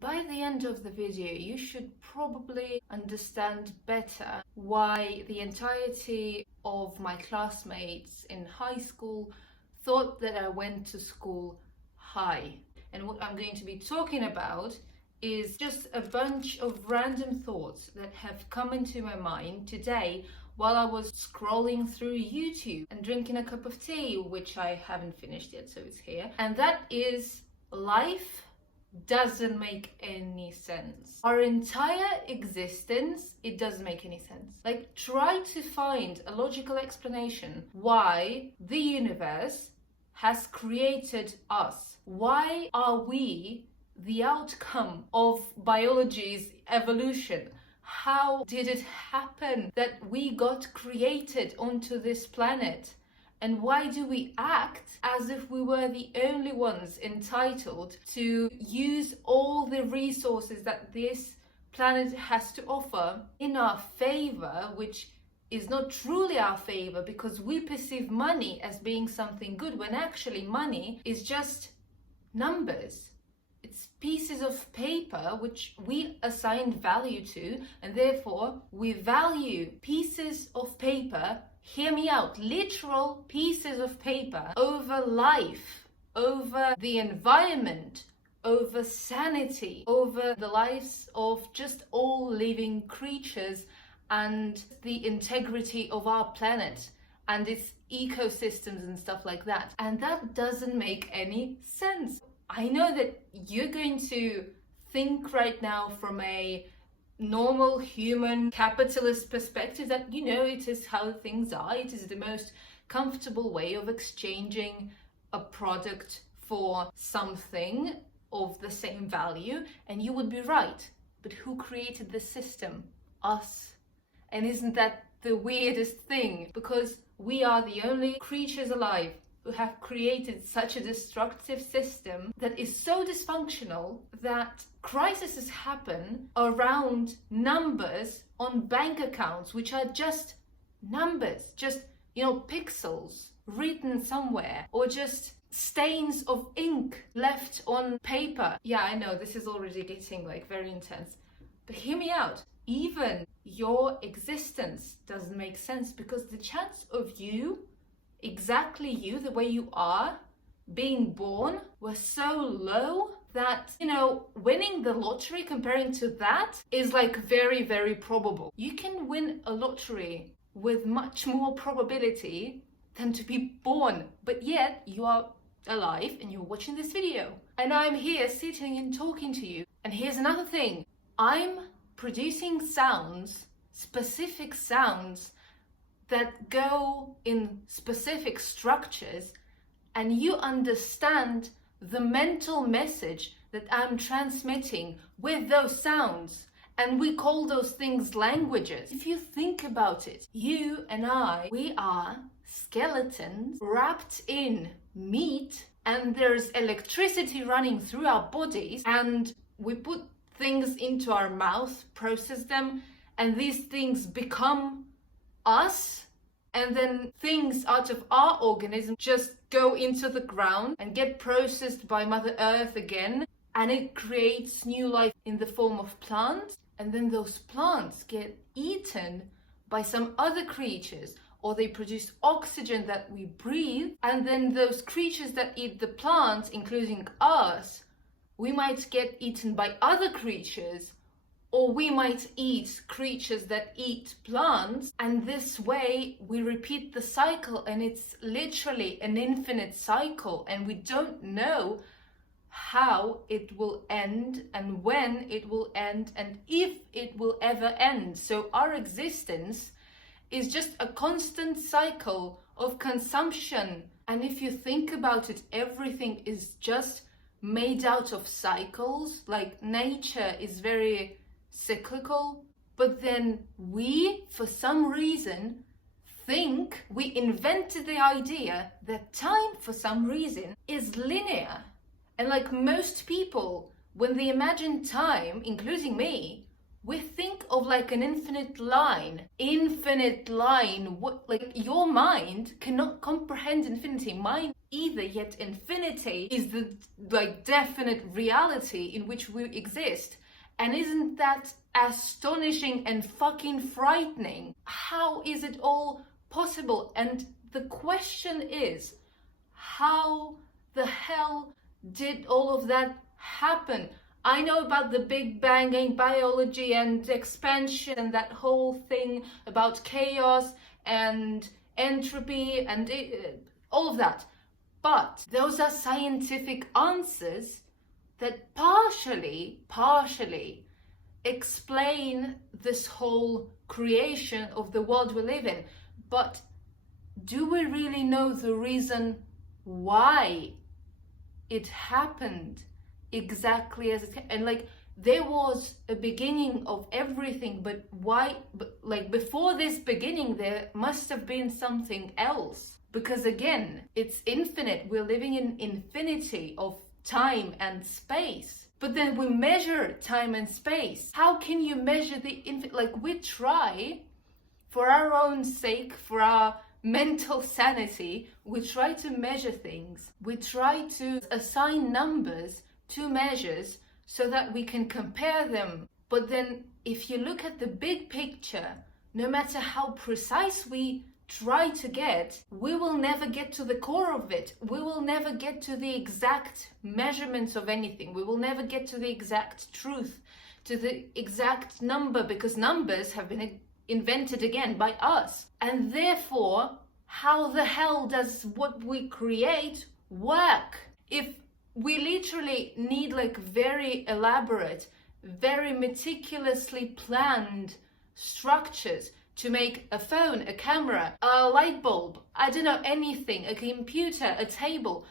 By the end of the video, you should probably understand better why the entirety of my classmates in high school thought that I went to school high. And what I'm going to be talking about is just a bunch of random thoughts that have come into my mind today while I was scrolling through YouTube and drinking a cup of tea, which I haven't finished yet, so it's here. And that is, life doesn't make any sense. Our entire existence, it doesn't make any sense. Like, try to find a logical explanation why the universe has created us. Why are we the outcome of biology's evolution? How did it happen that we got created onto this planet? And why do we act as if we were the only ones entitled to use all the resources that this planet has to offer in our favor, which is not truly our favor because we perceive money as being something good, when actually money is just numbers. It's pieces of paper which we assign value to, and therefore we value pieces of paper, hear me out, literal pieces of paper, over life, over the environment, over sanity, over the lives of just all living creatures and the integrity of our planet and its ecosystems and stuff like that. And that doesn't make any sense. I know that you're going to think right now from a normal human capitalist perspective that, you know, it is how things are. It is the most comfortable way of exchanging a product for something of the same value, and you would be right. But who created the system? Us. And isn't that the weirdest thing? Because we are the only creatures alive who have created such a destructive system that is so dysfunctional that crises happen around numbers on bank accounts, which are just numbers, just, you know, pixels written somewhere, or just stains of ink left on paper. Yeah, I know this is already getting like very intense, but hear me out. Even your existence doesn't make sense, because the chance of you, exactly you, the way you are, being born, was so low that, you know, winning the lottery, comparing to that, is like very, very probable. You can win a lottery with much more probability than to be born, but yet you are alive and you're watching this video. And I'm here sitting and talking to you. And here's another thing. I'm producing sounds, specific sounds, that go in specific structures, and you understand the mental message that I'm transmitting with those sounds, and we call those things languages. If you think about it, you and I, we are skeletons wrapped in meat, and there's electricity running through our bodies, and we put things into our mouth, process them, and these things become us, and then things out of our organism just go into the ground and get processed by Mother Earth again, and it creates new life in the form of plants, and then those plants get eaten by some other creatures, or they produce oxygen that we breathe, and then those creatures that eat the plants, including us, we might get eaten by other creatures, or we might eat creatures that eat plants, and this way we repeat the cycle, and it's literally an infinite cycle, and we don't know how it will end and when it will end and if it will ever end. So our existence is just a constant cycle of consumption, and if you think about it, everything is just made out of cycles. Like, nature is very cyclical, but then we, for some reason, think we invented the idea that time, for some reason, is linear. And like most people, when they imagine time, including me, we think of like an infinite line. What, like, your mind cannot comprehend infinity. Mine either, yet infinity is the like definite reality in which we exist. And isn't that astonishing and fucking frightening? How is it all possible? And the question is, how the hell did all of that happen? I know about the Big Bang and biology and expansion and that whole thing about chaos and entropy and all of that. But those are scientific answers that partially explain this whole creation of the world we live in. But do we really know the reason why it happened exactly as it, and like, there was a beginning of everything, but why, like, before this beginning there must have been something else, because again, it's infinite. We're living in infinity of time and space, but then we measure time and space. How can you measure the infinite? Like, we try, for our own sake, for our mental sanity, we try to measure things. We try to assign numbers to measures so that we can compare them. But then if you look at the big picture, no matter how precise we try to get, we will never get to the core of it. We will never get to the exact measurements of anything. We will never get to the exact truth, to the exact number, because numbers have been invented again by us. And therefore, how the hell does what we create work? If we literally need like very elaborate, very meticulously planned structures to make a phone, a camera, a light bulb, I don't know, anything, a computer, a table,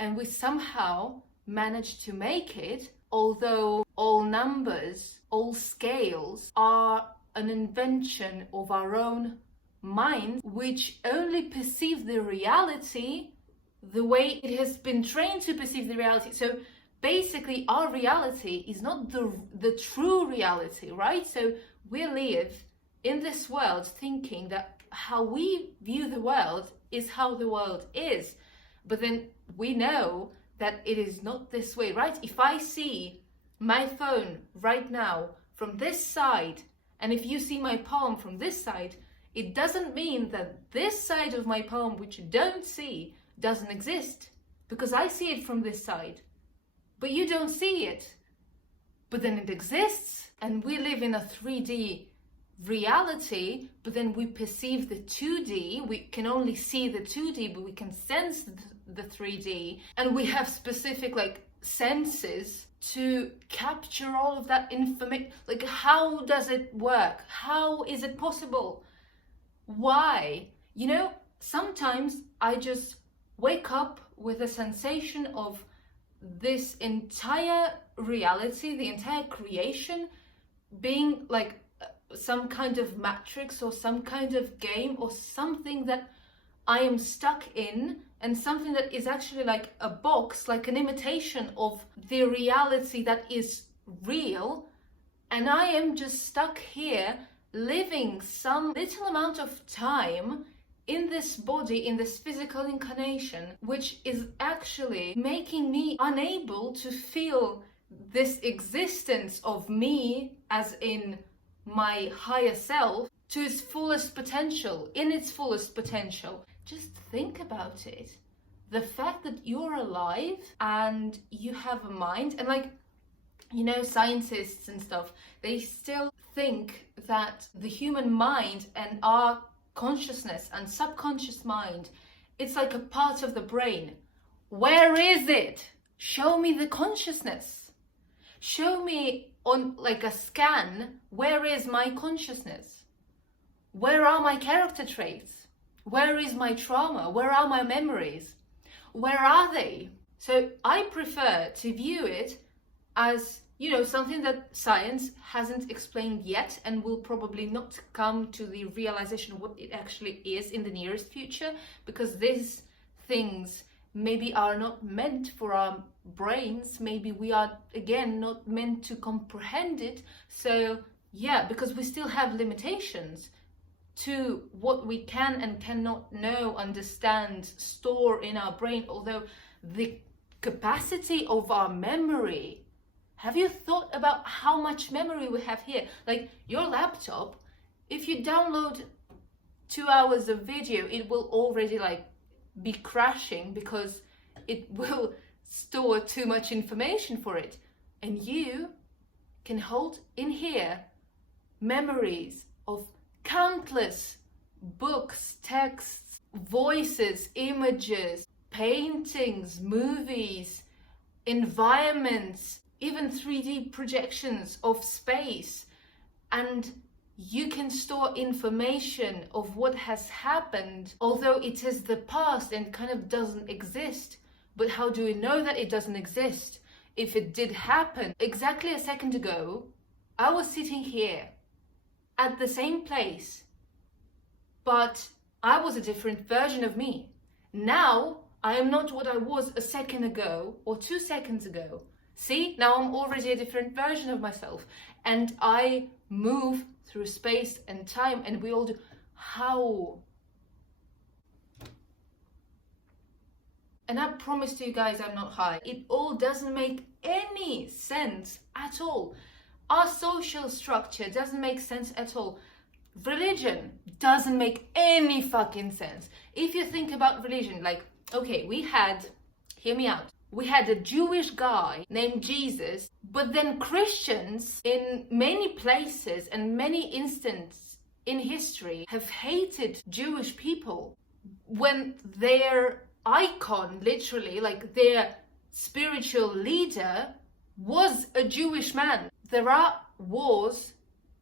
and we somehow manage to make it, although all numbers, all scales are an invention of our own mind, which only perceive the reality the way it has been trained to perceive the reality. So basically, our reality is not the true reality, right? So we live in this world thinking that how we view the world is how the world is. But then we know that it is not this way, right? If I see my phone right now from this side, and if you see my palm from this side, it doesn't mean that this side of my palm, which you don't see, doesn't exist, because I see it from this side, but you don't see it. But then it exists, and we live in a 3D reality, but then we perceive the 2D. We can only see the 2D, but we can sense the 3D, and we have specific like senses to capture all of that information. Like, how does it work? How is it possible? Why? You know, sometimes I just wake up with a sensation of this entire reality, the entire creation, being like some kind of matrix or some kind of game or something that I am stuck in, and something that is actually like a box, like an imitation of the reality that is real, and I am just stuck here living some little amount of time in this body, in this physical incarnation, which is actually making me unable to feel this existence of me, as in my higher self, to its fullest potential, in its fullest potential. Just think about it. The fact that you're alive and you have a mind, and like, you know, scientists and stuff, they still think that the human mind and our consciousness and subconscious mind, it's like a part of the brain. Where is it? Show me the consciousness. Show me on like a scan, where is my consciousness? Where are my character traits? Where is my trauma? Where are my memories? Where are they? So I prefer to view it as, you know, something that science hasn't explained yet and will probably not come to the realization of what it actually is in the nearest future, because these things maybe are not meant for our brains. Maybe we are, again, not meant to comprehend it. So Yeah, because we still have limitations to what we can and cannot know, understand, store in our brain, although the capacity of our memory, have you thought about how much memory we have here? Like your laptop, if you download 2 hours of video, it will already like be crashing because it will store too much information for it. And you can hold in here memories of countless books, texts, voices, images, paintings, movies, environments, even 3D projections of space. And you can store information of what has happened, although it is the past and kind of doesn't exist. But how do we know that it doesn't exist if it did happen? Exactly a second ago, I was sitting here at the same place, but I was a different version of me. Now, I am not what I was a second ago or 2 seconds ago. See, now I'm already a different version of myself, and I move through space and time, and we all do. How? And I promise to you guys, I'm not high. It all doesn't make any sense at all. Our social structure doesn't make sense at all. Religion doesn't make any fucking sense. If you think about religion, like, okay, hear me out, we had a Jewish guy named Jesus, but then Christians in many places and many instances in history have hated Jewish people when their icon, literally, like their spiritual leader, was a Jewish man. There are wars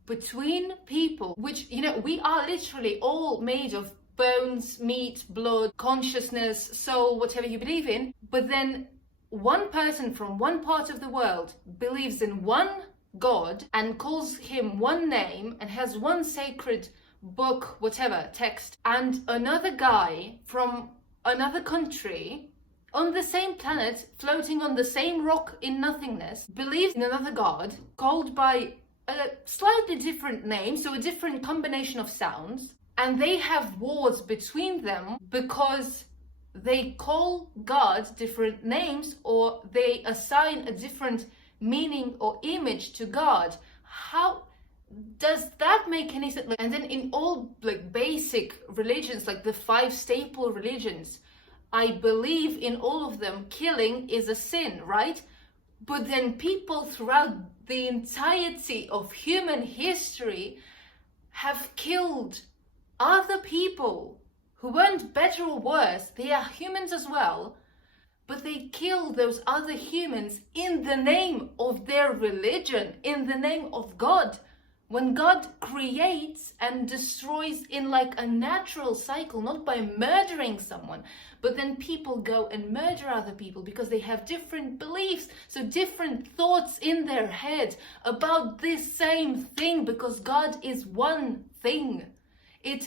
between people, which, we are literally all made of bones, meat, blood, consciousness, soul, whatever you believe in. But then one person from one part of the world believes in one God and calls him one name and has one sacred book, whatever, text, and another guy from another country on the same planet, floating on the same rock in nothingness, believes in another God called by a slightly different name, so a different combination of sounds, and they have wars between them because they call God different names, or they assign a different meaning or image to God. How does that make any sense? And then in all like basic religions, like the 5 staple religions, I believe in all of them, killing is a sin, right? But then people throughout the entirety of human history have killed other people who weren't better or worse. They are humans as well, but they kill those other humans in the name of their religion, in the name of God. When God creates and destroys in like a natural cycle, not by murdering someone, but then people go and murder other people because they have different beliefs, so different thoughts in their head about this same thing, because God is one thing. It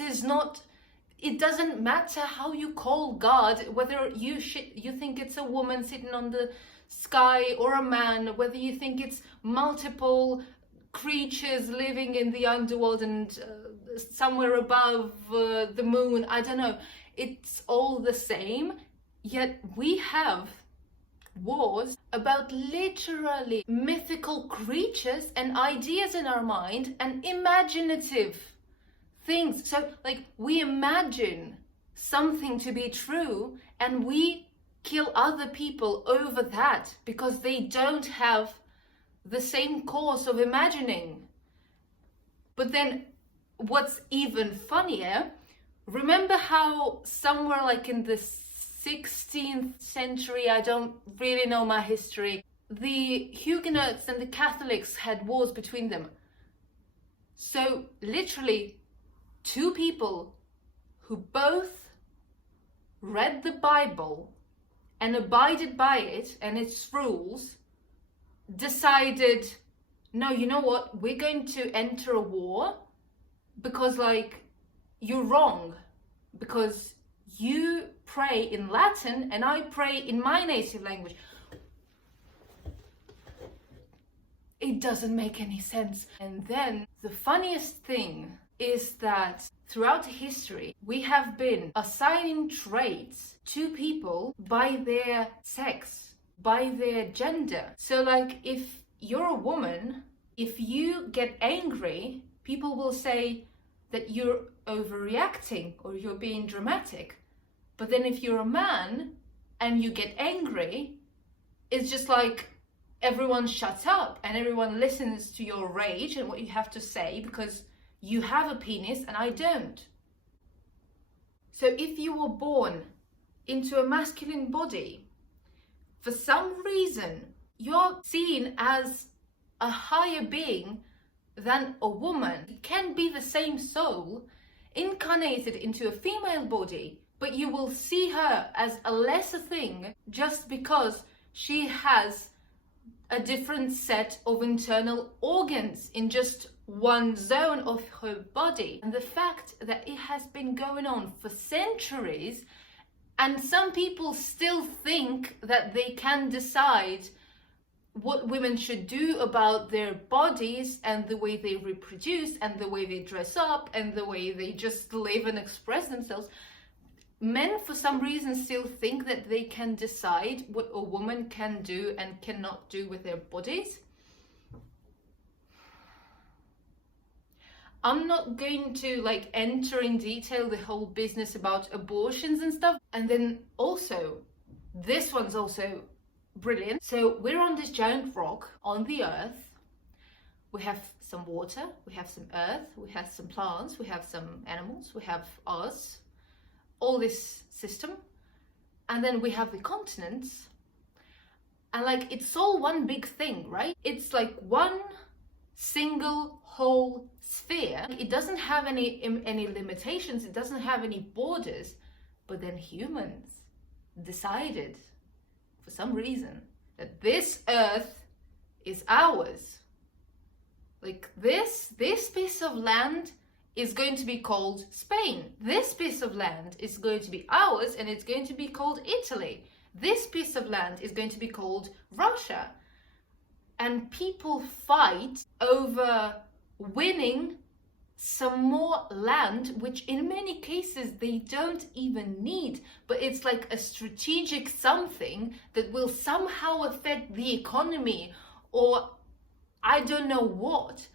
doesn't matter how you call God, whether you think it's a woman sitting on the sky or a man, whether you think it's multiple creatures living in the underworld and somewhere above the moon, I don't know. It's all the same, yet we have wars about literally mythical creatures and ideas in our mind and imaginative things. So like we imagine something to be true and we kill other people over that because they don't have the same course of imagining. But then what's even funnier, remember how somewhere like in the 16th century, I don't really know my history, the Huguenots and the Catholics had wars between them. So literally 2 people who both read the Bible and abided by it and its rules decided, no, you know what, we're going to enter a war because like you're wrong, because you pray in Latin and I pray in my native language. It doesn't make any sense. And then the funniest thing is that throughout history, we have been assigning traits to people by their sex, by their gender. So like if you're a woman, if you get angry, people will say that you're overreacting or you're being dramatic. But then if you're a man and you get angry, it's just like everyone shuts up and everyone listens to your rage and what you have to say because you have a penis and I don't. So if you were born into a masculine body, for some reason, you're seen as a higher being than a woman. It can be the same soul incarnated into a female body, but you will see her as a lesser thing just because she has a different set of internal organs in just one zone of her body. And the fact that it has been going on for centuries, and some people still think that they can decide what women should do about their bodies and the way they reproduce and the way they dress up and the way they just live and express themselves. Men, for some reason, still think that they can decide what a woman can do and cannot do with their bodies. I'm not going to like enter in detail the whole business about abortions and stuff. And then also, this one's also brilliant. So we're on this giant rock on the earth. We have some water, we have some earth, we have some plants, we have some animals, we have us, all this system. And then we have the continents. And like, it's all one big thing, right? It's like one single whole sphere. It doesn't have any limitations, it doesn't have any borders. But then humans decided, for some reason, that this earth is ours. Like this piece of land is going to be called Spain. This piece of land is going to be ours and it's going to be called Italy. This piece of land is going to be called Russia. And people fight over winning some more land, which in many cases they don't even need, but it's like a strategic something that will somehow affect the economy or I don't know what.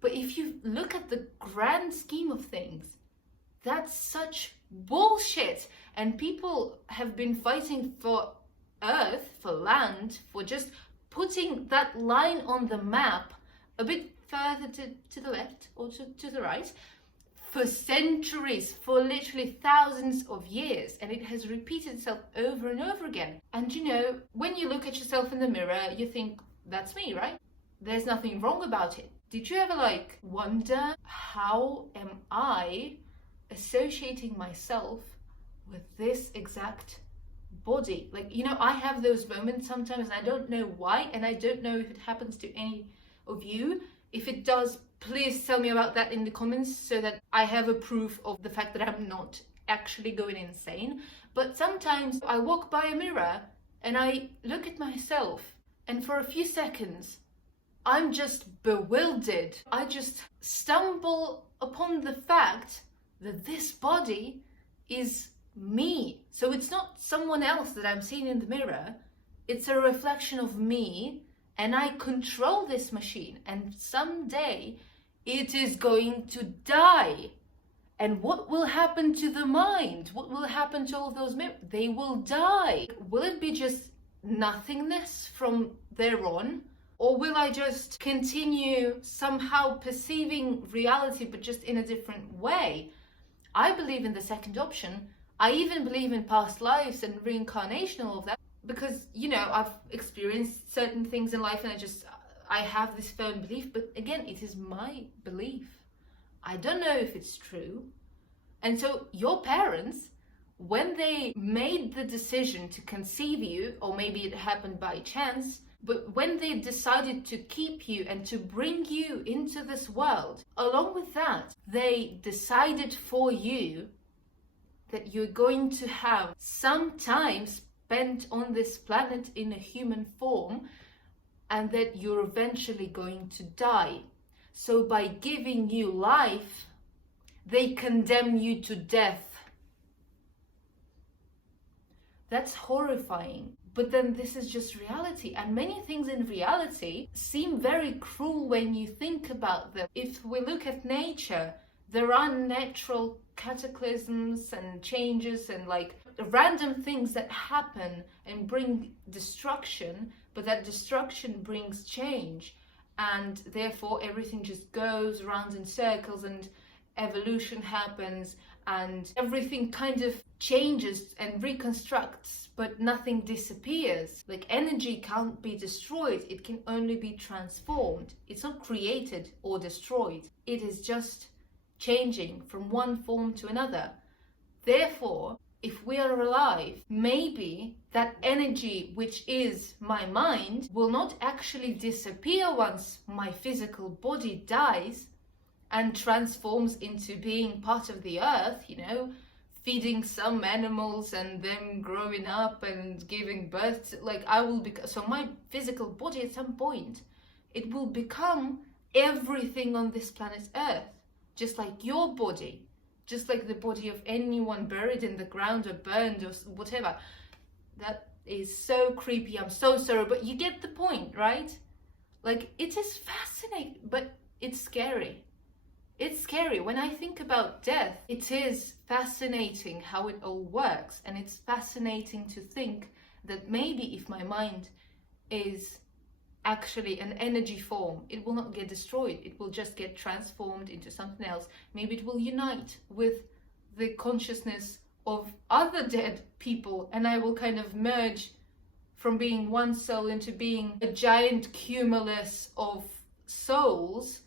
But if you look at the grand scheme of things, that's such bullshit. And people have been fighting for earth, for land, for just putting that line on the map a bit further to the left or to the right for centuries, for literally thousands of years. And it has repeated itself over and over again. And you know, when you look at yourself in the mirror, you think, that's me, right? There's nothing wrong about it. Did you ever like wonder, how am I associating myself with this exact body? Like, you know, I have those moments sometimes and I don't know why, and I don't know if it happens to any of you. If it does, please tell me about that in the comments so that I have a proof of the fact that I'm not actually going insane. But sometimes I walk by a mirror and I look at myself and for a few seconds I'm just bewildered. I just stumble upon the fact that this body is me. So it's not someone else that I'm seeing in the mirror. It's a reflection of me, and I control this machine. And someday it is going to die. And what will happen to the mind? What will happen to all of those mirrors? They will die. Will it be just nothingness from there on? Or will I just continue somehow perceiving reality, but just in a different way? I believe in the second option. I even believe in past lives and reincarnation, all of that, because, you know, I've experienced certain things in life and I have this firm belief, but again, it is my belief. I don't know if it's true. And so your parents, when they made the decision to conceive you, or maybe it happened by chance, but when they decided to keep you and to bring you into this world, along with that, they decided for you that you're going to have some time spent on this planet in a human form. and that you're eventually going to die. So by giving you life, they condemn you to death. That's horrifying. But then this is just reality, and many things in reality seem very cruel when you think about them. If we look at nature, there are natural cataclysms and changes and like random things that happen and bring destruction, but that destruction brings change, and therefore everything just goes around in circles and evolution happens and everything kind of changes and reconstructs, but nothing disappears. Like energy can't be destroyed, it can only be transformed. It's not created or destroyed, it is just changing from one form to another. Therefore, if we are alive, maybe that energy, which is my mind, will not actually disappear once my physical body dies and transforms into being part of the earth, you know, feeding some animals and them growing up and giving birth to, like I will be, so my physical body at some point, it will become everything on this planet earth, just like your body, just like the body of anyone buried in the ground or burned or whatever. That is so creepy, I'm so sorry, but you get the point, right? Like, it is fascinating, but it's scary. It's scary. When I think about death, it is fascinating how it all works. And it's fascinating to think that maybe if my mind is actually an energy form, it will not get destroyed. It will just get transformed into something else. Maybe it will unite with the consciousness of other dead people, and I will kind of merge from being one soul into being a giant cumulus of souls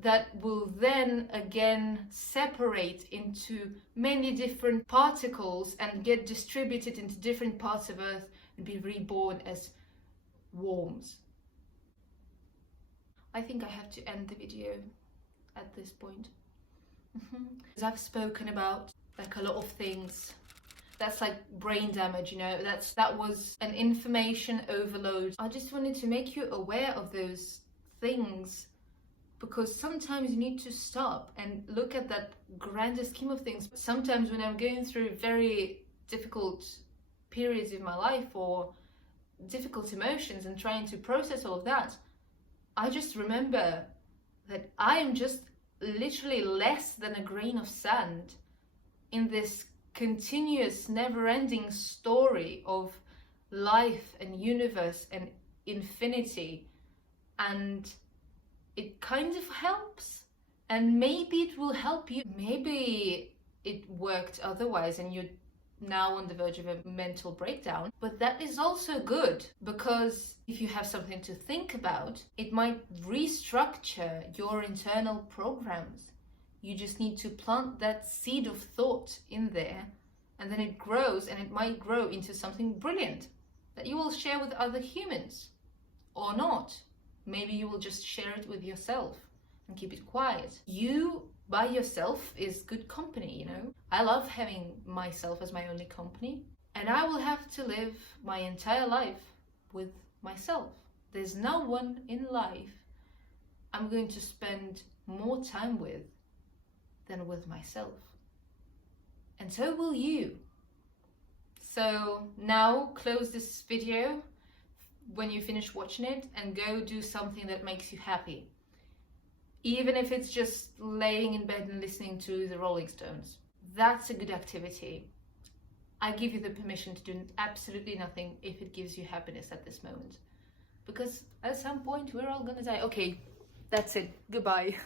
that will then again separate into many different particles and get distributed into different parts of Earth and be reborn as worms. I think I have to end the video at this point. Because I've spoken about like a lot of things. That's like brain damage, you know, that was an information overload. I just wanted to make you aware of those things, because sometimes you need to stop and look at that grander scheme of things. Sometimes when I'm going through very difficult periods in my life or difficult emotions and trying to process all of that, I just remember that I am just literally less than a grain of sand in this continuous, never-ending story of life and universe and infinity, and it kind of helps, and maybe it will help you. Maybe it worked otherwise and you're now on the verge of a mental breakdown, but that is also good, because if you have something to think about, it might restructure your internal programs. You just need to plant that seed of thought in there, and then it grows, and it might grow into something brilliant that you will share with other humans, or not. Maybe you will just share it with yourself and keep it quiet. You by yourself is good company, you know. I love having myself as my only company, and I will have to live my entire life with myself. There's no one in life I'm going to spend more time with than with myself. And so will you. So now close this video when you finish watching it and go do something that makes you happy. Even if it's just laying in bed and listening to the Rolling Stones. That's a good activity. I give you the permission to do absolutely nothing if it gives you happiness at this moment. Because at some point we're all gonna die. Okay, that's it. Goodbye.